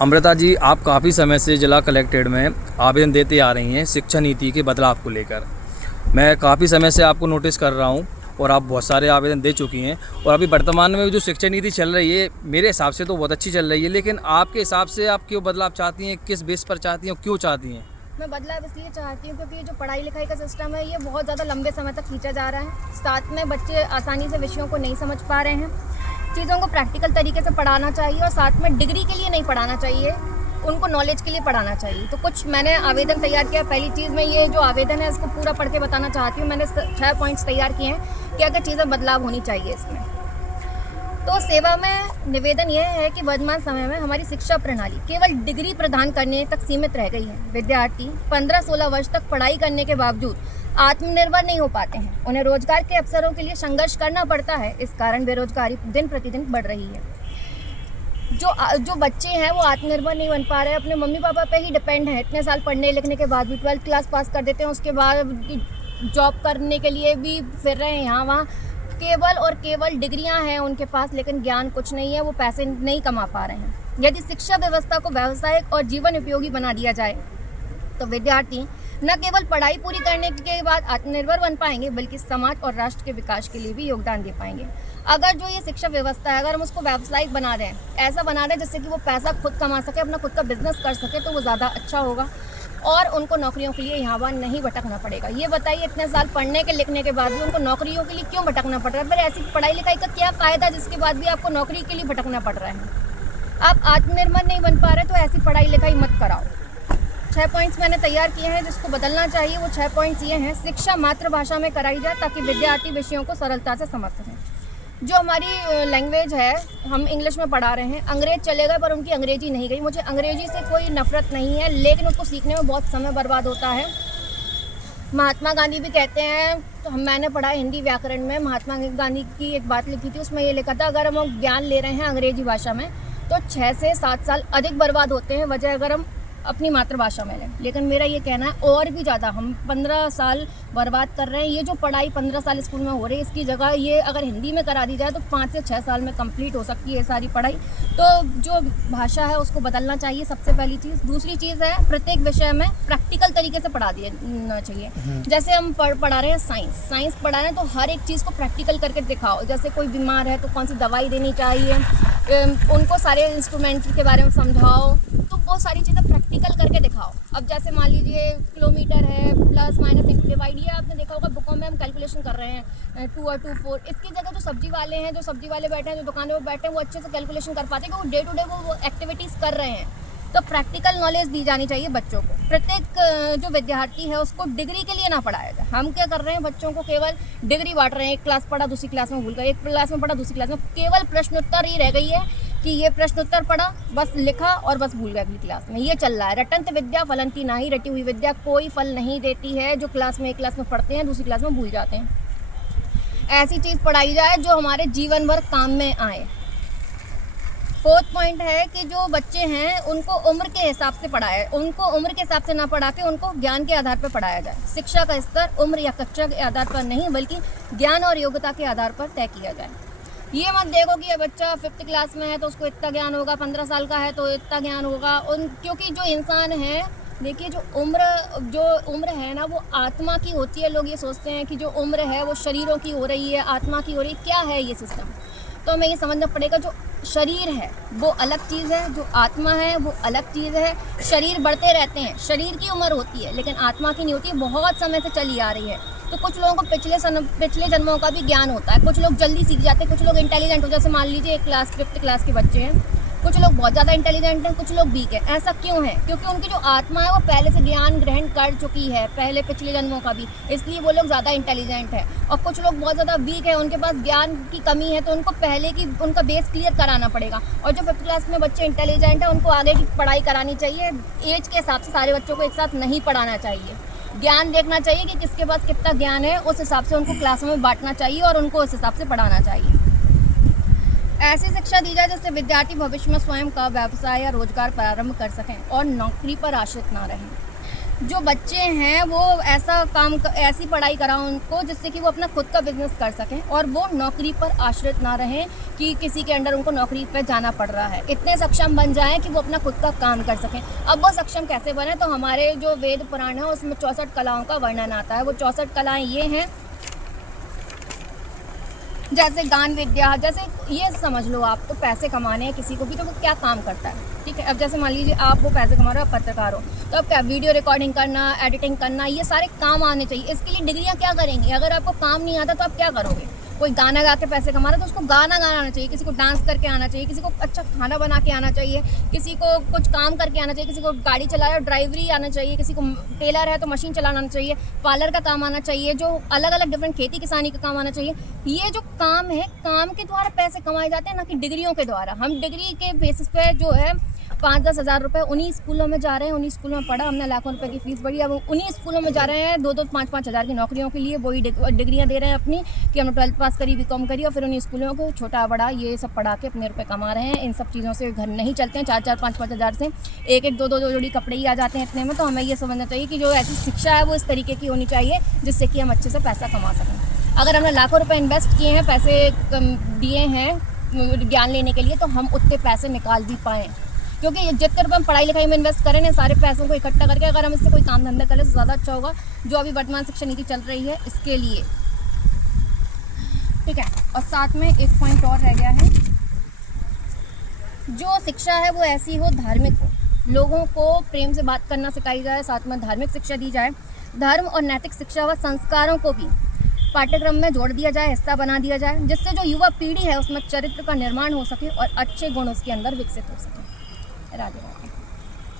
अमृता जी, आप काफ़ी समय से जिला कलेक्ट्रेट में आवेदन देते आ रही हैं शिक्षा नीति के बदलाव को लेकर। मैं काफ़ी समय से आपको नोटिस कर रहा हूं और आप बहुत सारे आवेदन दे चुकी हैं और अभी वर्तमान में जो शिक्षा नीति चल रही है मेरे हिसाब से तो बहुत अच्छी चल रही है, लेकिन आपके हिसाब से आप क्यों बदलाव चाहती हैं, किस बेस पर चाहती हैं और क्यों चाहती हैं? मैं बदलाव इसलिए चाहती हूँ क्योंकि जो पढ़ाई लिखाई का सिस्टम है ये बहुत ज़्यादा लंबे समय तक खींचा जा रहा है। साथ में बच्चे आसानी से विषयों को नहीं समझ पा रहे हैं। चीज़ों को प्रैक्टिकल तरीके से पढ़ाना चाहिए और साथ में डिग्री के लिए नहीं पढ़ाना चाहिए, उनको नॉलेज के लिए पढ़ाना चाहिए। तो कुछ मैंने आवेदन तैयार किया। पहली चीज़ मैं ये जो आवेदन है इसको पूरा पढ़ के बताना चाहती हूँ। मैंने 6 पॉइंट्स तैयार किए हैं कि अगर चीज़ें बदलाव होनी चाहिए इसमें। तो सेवा में निवेदन यह है कि वर्तमान समय में हमारी शिक्षा प्रणाली केवल डिग्री प्रदान करने तक सीमित रह गई है। विद्यार्थी 15-16 वर्ष तक पढ़ाई करने के बावजूद आत्मनिर्भर नहीं हो पाते हैं। उन्हें रोजगार के अवसरों के लिए संघर्ष करना पड़ता है। इस कारण बेरोजगारी दिन प्रतिदिन बढ़ रही है। जो बच्चे हैं वो आत्मनिर्भर नहीं बन पा रहे हैं, अपने मम्मी पापा पे ही डिपेंड हैं। इतने साल पढ़ने लिखने के बाद भी 12th क्लास पास कर देते हैं, उसके बाद जॉब करने के लिए भी फिर रहे हैं यहाँ वहाँ। केवल और केवल डिग्रियां हैं उनके पास, लेकिन ज्ञान कुछ नहीं है, वो पैसे नहीं कमा पा रहे हैं। यदि शिक्षा व्यवस्था को व्यावसायिक और जीवन उपयोगी बना दिया जाए तो विद्यार्थी न केवल पढ़ाई पूरी करने के बाद आत्मनिर्भर बन पाएंगे बल्कि समाज और राष्ट्र के विकास के लिए भी योगदान दे पाएंगे। अगर जो ये शिक्षा व्यवस्था है अगर हम उसको व्यावसायिक बना दें, ऐसा बना दें जिससे कि वो पैसा खुद कमा सके, अपना खुद का बिजनेस कर सके, तो वो ज़्यादा अच्छा होगा और उनको नौकरियों के लिए यहाँ वहाँ नहीं भटकना पड़ेगा। ये बताइए, इतने साल पढ़ने के लिखने के बाद भी उनको नौकरियों के लिए क्यों भटकना पड़ रहा है? फिर ऐसी पढ़ाई लिखाई का क्या फ़ायदा जिसके बाद भी आपको नौकरी के लिए भटकना पड़ रहा है? आप आत्मनिर्भर नहीं बन पा रहे तो ऐसी पढ़ाई लिखाई मत कराओ। 6 पॉइंट्स मैंने तैयार किए हैं जिसको बदलना चाहिए। वो 6 पॉइंट्स ये हैं। शिक्षा मातृभाषा में कराई जाए ताकि विद्यार्थी विषयों को सरलता से समझ सकें। जो हमारी लैंग्वेज है, हम इंग्लिश में पढ़ा रहे हैं, अंग्रेज चले गए पर उनकी अंग्रेजी नहीं गई। मुझे अंग्रेजी से कोई नफरत नहीं है, लेकिन उसको सीखने में बहुत समय बर्बाद होता है। महात्मा गांधी भी कहते हैं, तो मैंने पढ़ा हिंदी व्याकरण में, महात्मा गांधी की एक बात लिखी थी, उसमें ये लिखा था अगर हम ज्ञान ले रहे हैं अंग्रेजी भाषा में तो 6 से 7 साल अधिक बर्बाद होते हैं वजह अगर हम अपनी मातृभाषा में लें। लेकिन मेरा ये कहना है और भी ज़्यादा हम 15 साल बर्बाद कर रहे हैं। ये जो पढ़ाई 15 साल स्कूल में हो रही है, इसकी जगह ये अगर हिंदी में करा दी जाए तो 5 से 6 साल में कंप्लीट हो सकती है सारी पढ़ाई। तो जो भाषा है उसको बदलना चाहिए, सबसे पहली चीज़। दूसरी चीज़ है, प्रत्येक विषय में प्रैक्टिकल तरीके से पढ़ा दिया चाहिए। जैसे हम पढ़ा रहे हैं साइंस पढ़ा रहे हैं तो हर एक चीज़ को प्रैक्टिकल करके दिखाओ। जैसे कोई बीमार है तो कौन सी दवाई देनी चाहिए, उनको सारे इंस्ट्रूमेंट्स के बारे में समझाओ, तो वो सारी चीज़ें प्रैक्टिकल करके दिखाओ। अब जैसे मान लीजिए किलोमीटर है, प्लस माइनस इंटू डिवाइड, ये आपने देखा होगा बुकों में हम कैलकुलेशन कर रहे हैं 2 और 2 4। इसकी जगह जो सब्जी वाले बैठे हैं, जो दुकानों पर बैठे हैं, वो अच्छे से कैलकुलेशन कर पाते हैं क्योंकि वो डे टू डे वो एक्टिविटीज़ कर रहे हैं। तो प्रैक्टिकल नॉलेज दी जानी चाहिए बच्चों को। प्रत्येक जो विद्यार्थी है उसको डिग्री के लिए ना पढ़ाया जाए। हम क्या कर रहे हैं, बच्चों को केवल डिग्री बांट रहे हैं। एक क्लास पढ़ा दूसरी क्लास में भूल गए, एक क्लास में पढ़ा दूसरी क्लास में केवल प्रश्नोत्तर ही रह गई है कि ये प्रश्नोत्तर पढ़ा, बस लिखा और बस भूल गए अगली क्लास में। ये चल रहा है। रटंत विद्या फलंती नाही, रटी हुई विद्या कोई फल नहीं देती है। जो क्लास में एक क्लास में पढ़ते हैं दूसरी क्लास में भूल जाते हैं। ऐसी चीज़ पढ़ाई जाए जो हमारे जीवन भर काम में आए। 4th पॉइंट है कि जो बच्चे हैं उनको उम्र के हिसाब से पढ़ाया, उनको उम्र के हिसाब से ना पढ़ा के उनको ज्ञान के आधार पर पढ़ाया जाए। शिक्षा का स्तर उम्र या कक्षा के आधार पर नहीं बल्कि ज्ञान और योग्यता के आधार पर तय किया जाए। ये मत देखो कि ये बच्चा 5th क्लास में है तो उसको इतना ज्ञान होगा, 15 साल का है तो इतना ज्ञान होगा। क्योंकि जो इंसान है, देखिए जो उम्र है ना वो आत्मा की होती है। लोग ये सोचते हैं कि जो उम्र है वो शरीरों की हो रही है, आत्मा की हो रही है। क्या है ये सिस्टम? तो हमें ये समझना पड़ेगा, जो शरीर है वो अलग चीज़ है, जो आत्मा है वो अलग चीज़ है। शरीर बढ़ते रहते हैं, शरीर की उम्र होती है लेकिन आत्मा की नहीं होती है। बहुत समय से चली आ रही है। तो कुछ लोगों को पिछले जन्मों का भी ज्ञान होता है। कुछ लोग जल्दी सीख जाते हैं, कुछ लोग इंटेलिजेंट हो। जैसे मान लीजिए 5th क्लास के बच्चे हैं, कुछ लोग बहुत ज़्यादा इंटेलिजेंट हैं, कुछ लोग वीक है। ऐसा क्यों है? क्योंकि उनकी जो आत्मा है वो पहले से ज्ञान ग्रहण कर चुकी है, पहले पिछले जन्मों का भी, इसलिए वो लोग ज़्यादा इंटेलिजेंट है। और कुछ लोग बहुत ज़्यादा वीक है, उनके पास ज्ञान की कमी है, तो उनको पहले की उनका बेस क्लियर कराना पड़ेगा। और जो 5th क्लास में बच्चे इंटेलिजेंट है उनको आगे की पढ़ाई करानी चाहिए। एज के हिसाब से सारे बच्चों को एक साथ नहीं पढ़ाना चाहिए। ज्ञान देखना चाहिए कि किसके पास कितना ज्ञान है, उस हिसाब से उनको क्लासों में बांटना चाहिए और उनको उस हिसाब से पढ़ाना चाहिए। ऐसी शिक्षा दी जाए जिससे विद्यार्थी भविष्य में स्वयं का व्यवसाय या रोजगार प्रारंभ कर सकें और नौकरी पर आश्रित ना रहें। जो बच्चे हैं वो ऐसी पढ़ाई कराओ उनको जिससे कि वो अपना खुद का बिजनेस कर सकें और वो नौकरी पर आश्रित ना रहें कि किसी के अंडर उनको नौकरी पर जाना पड़ रहा है। इतने सक्षम बन जाएं कि वो अपना खुद का काम कर सकें। अब वो सक्षम कैसे बने, तो हमारे जो वेद पुराण है उसमें 64 कलाओं का वर्णन आता है। वो 64 कलाएँ ये हैं, जैसे गान विद्या, जैसे ये समझ लो आप तो पैसे कमाने हैं किसी को भी, तो वो क्या काम करता है, ठीक है। अब जैसे मान लीजिए आप वो पैसे कमा रहे हो, आप पत्रकार हो, तो अब क्या वीडियो रिकॉर्डिंग करना, एडिटिंग करना, ये सारे काम आने चाहिए। इसके लिए डिग्रियां क्या करेंगे? अगर आपको काम नहीं आता तो आप क्या करोगे? कोई गाना गा के पैसे कमा रहा है तो उसको गाना आना चाहिए, किसी को डांस करके आना चाहिए, किसी को अच्छा खाना बना के आना चाहिए, किसी को कुछ काम करके आना चाहिए, किसी को गाड़ी चलाया ड्राइवरी आना चाहिए, किसी को टेलर है तो मशीन चलाना आना चाहिए, पार्लर का काम आना चाहिए, जो अलग अलग डिफरेंट खेती किसानी का काम आना चाहिए। ये जो काम है, काम के द्वारा पैसे कमाए जाते हैं, ना कि डिग्रियों के द्वारा। हम डिग्री के बेसिस पे जो है 5-10 हज़ार रुपये उन्हीं स्कूलों में जा रहे हैं, उन्हीं स्कूलों में पढ़ा, हमने लाखों रुपए की फीस भरी, अब उन्हीं स्कूलों में जा रहे हैं 2-2, 5-5 हज़ार की नौकरियों के लिए, वही डिग्रियां दे रहे हैं अपनी कि हमने 12th पास करी, बीकॉम करी, और फिर उन्हीं स्कूलों को छोटा बड़ा ये सब पढ़ा के अपने रुपये कमा रहे हैं। इन सब चीज़ों से घर नहीं चलते हैं। 4-4, 5-5 हज़ार से 1-1, 2-2 जोड़ी कपड़े ही आ जाते हैं इतने में। तो हमें ये समझना चाहिए कि जो ऐसी शिक्षा है वो इस तरीके की होनी चाहिए जिससे कि हम अच्छे से पैसा कमा सकें। अगर हमने लाखों रुपये इन्वेस्ट किए हैं, पैसे दिए हैं ज्ञान लेने के लिए, तो हम उतने पैसे निकाल भी पाएँ, क्योंकि जितने रुपये हम पढ़ाई लिखाई में इन्वेस्ट करें ना, सारे पैसों को इकट्ठा करके अगर हम इससे कोई काम धंधा करें तो ज़्यादा अच्छा होगा, जो अभी वर्तमान शिक्षा नीति चल रही है इसके लिए, ठीक है। और साथ में एक पॉइंट और रह गया है, जो शिक्षा है वो ऐसी हो, धार्मिक हो, लोगों को प्रेम से बात करना सिखाई जाए, साथ में धार्मिक शिक्षा दी जाए। धर्म और नैतिक शिक्षा व संस्कारों को भी पाठ्यक्रम में जोड़ दिया जाए, हिस्सा बना दिया जाए, जिससे जो युवा पीढ़ी है उसमें चरित्र का निर्माण हो सके और अच्छे गुण उसके अंदर विकसित हो सके। राधे राधे।